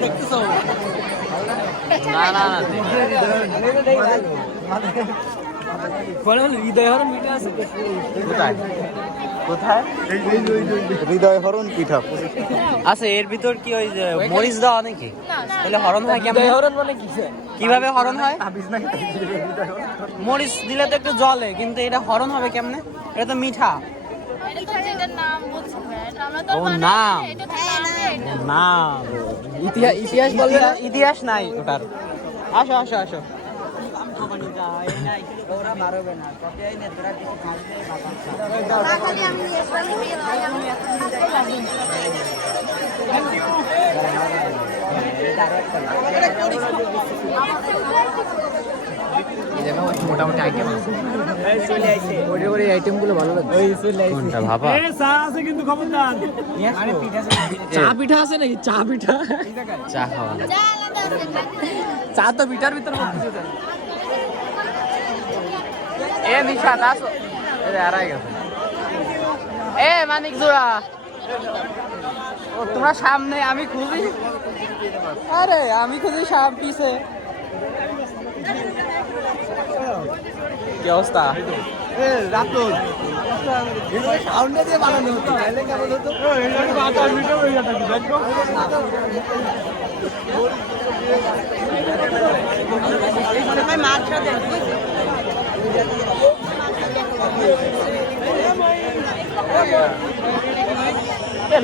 দেখতেছ না হৃদয় হরণ মিঠা আছে কোথায় কোথায় হৃদয় হরণ পিঠা আচ্ছা এর ভিতর কি ওই যে মরিচ দেওয়া নাকি তাহলে হরণ হয় কেমন হরণ মানে কিভাবে হরণ হয় মরিচ দিলে তো একটু জলে কিন্তু এটা হরণ হবে কেমনে এটা তো মিঠা ও নাম নাম ইতিহাস বলবে না ইতিহাস নাই ওটার আসো আসো আসো মোটামুটি আইটেম আইটেম গুলো ভালো লাগে কোনটা ভাবা কিন্তু খবরদার চা পিঠা আছে নাকি চা পিঠা চা খাওয়া চা তো পিঠার ভিতর এ নিশাত আসো আড়াই গেছে এ মানিক জোড়া ও তোমরা সামনে আমি খুঁজি আরে আমি খুঁজি সাম পিছে কি অবস্থা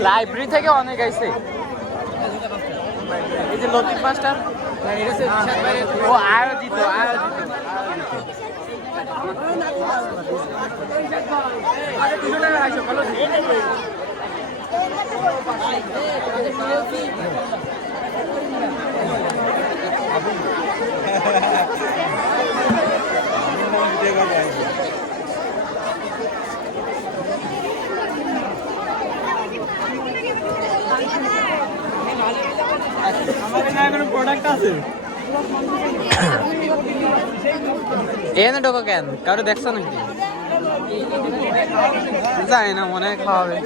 লাইব্রেরি থেকে অনেক আইছে এই যে লতিফ মাস্টার ও আয়োজিত এনে ঢোকো কেন কারো দেখছো নাকি জানি না মনে হয় খাওয়াবে